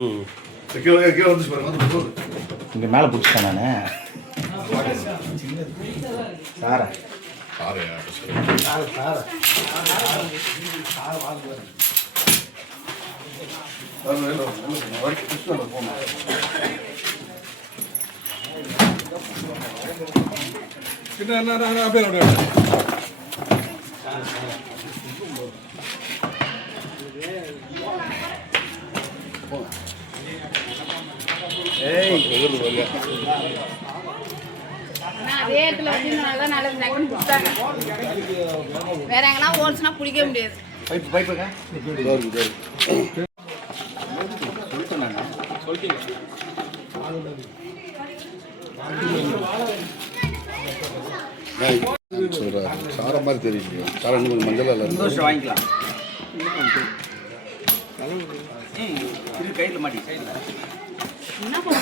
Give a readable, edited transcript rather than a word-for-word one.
இங்கே மேலே பிடிச்சிட்டேன் நான் சாரை அதே இடத்துல வச்சிருந்தனால நல்லது நக்கி பிடிச்சாங்க. வேற எங்கன்னா ஓடிச்சுனா பிடிக்க முடியாது. பைப்புங்க சார மாதிரி தெரியுது. சாரம் இன்னும் கொஞ்சம் மஞ்சள் இல்லை. வாங்கிக்கலாம். கையில் மாட்டி கையில் என்ன பண்ண